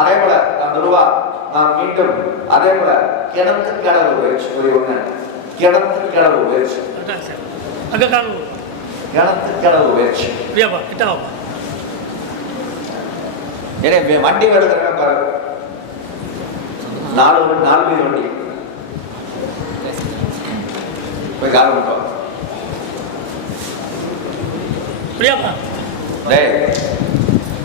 அதே போல அந்த ரூபா நான் மீண்டும் அதே போல கிணத்து கடவு முயற்சி ஒன்று கிணத்து கடவு முயற்சி கிணத்து கடவு முயற்சி எனவே வண்டி வருகிற பாரு 4 மீது வண்டி போய் காலம் விட்டோம். டேய்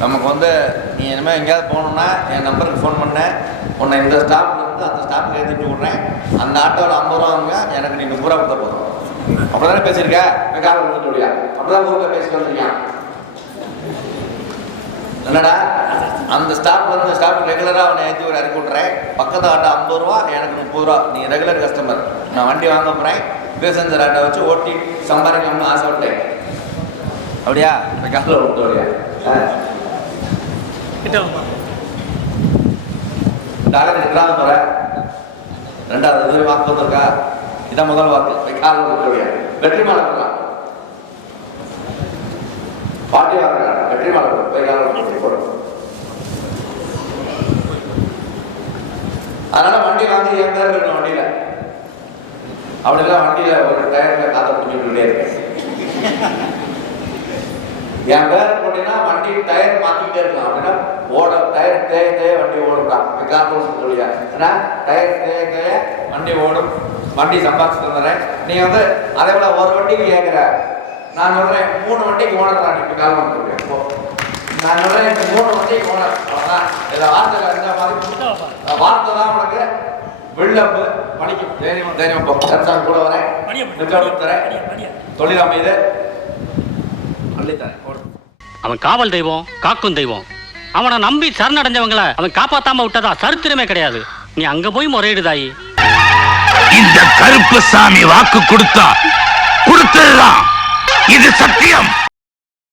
நமக்கு வந்து நீ இனிமேல் எங்கேயாவது போகணுன்னா என் நம்பருக்கு ஃபோன் பண்ணேன், உன்னை இந்த ஸ்டாப்லேருந்து அந்த ஸ்டாப்புக்கு ஏற்றிட்டு விட்றேன், அந்த ஆட்டோவில் 50 ரூபா வாங்க, எனக்கு நீ 30 ரூபா கொடுத்த போதும். அப்படி தானே பேசியிருக்க காலம் கொடுத்து முடியா? அப்படிதான் ஊருக்கு பேசிட்டு வந்துருக்கியான். என்னடா அந்த ஸ்டாப்லேருந்து இந்த ஸ்டாப்புக்கு ரெகுலராக அவனை ஏற்றி ஒரு இறக்கி விட்றேன், பக்கத்து ஆட்டோ 50 ரூபா, எனக்கு 30 ரூபா, நீ ரெகுலர் கஸ்டமர், நான் வண்டி வாங்க போகிறேன், பேசஞ்சர் ஆட்டோ வச்சு ஓட்டி சம்பாதிக்கணும்னு ஆசைப்பட்டேன். அப்படியா? இந்த காலில் விட்டு வழியா டாக்டர் போற 2வது இது வாக்கு வந்திருக்கா? இதான் முதல் வாக்கு. காலில் விட்டு வழியா வெற்றி மாலை போடலாம், பாட்டி வாக்குறாங்க, வெற்றி மாலை போய் காலில் போடும். அதனால வண்டி வாங்கி என் பேர் இருக்கணும் வண்டியில. அப்படிலாம் வண்டியில ஒரு டயர்ல காதை பிடிச்சிக்கிட்டே இருக்கேன். என் பேர் போட்டீங்கன்னா வண்டி டயர் மாத்திக்கிட்டே இருக்கலாம். அப்படின்னா ஓட டயர் தேய வண்டி ஓடுறான் சொல்லியா? ஏன்னா டயர் தேய வண்டி ஓடும், வண்டி சம்பாதிச்சு தந்துடுறேன். நீ வந்து அதே போல ஒரு வண்டிக்கு கேட்குற, நான் சொல்றேன் 3 வண்டிக்கு ஓனர்றான். இப்போ காலம் சொல்றேன், நான் சொல்றேன் 3 வண்டிக்கு ஓனர். அவ்வளோதான். இதில் வார்த்தை அறிஞ்ச மாதிரி வார்த்தை தான் உனக்கு வெள்ளப்பு பணிக்கு தைரியம் போ. சர்ச்சாங்க கூட வரேன், நிச்சயம் தரேன், தொழில் அமைது அள்ளித்தரேன். அவன் காவல் தெய்வம், காக்கும் தெய்வம். அவனை நம்பி சரணடைஞ்சவங்களை அவன் காப்பாத்தாம விட்டதா சரித்திரமே கிடையாது. நீ அங்க போய் முறையிடுதாயி. இந்த கருப்பு சாமி வாக்கு கொடுத்தா கொடுத்ததுதான், இது சத்தியம்.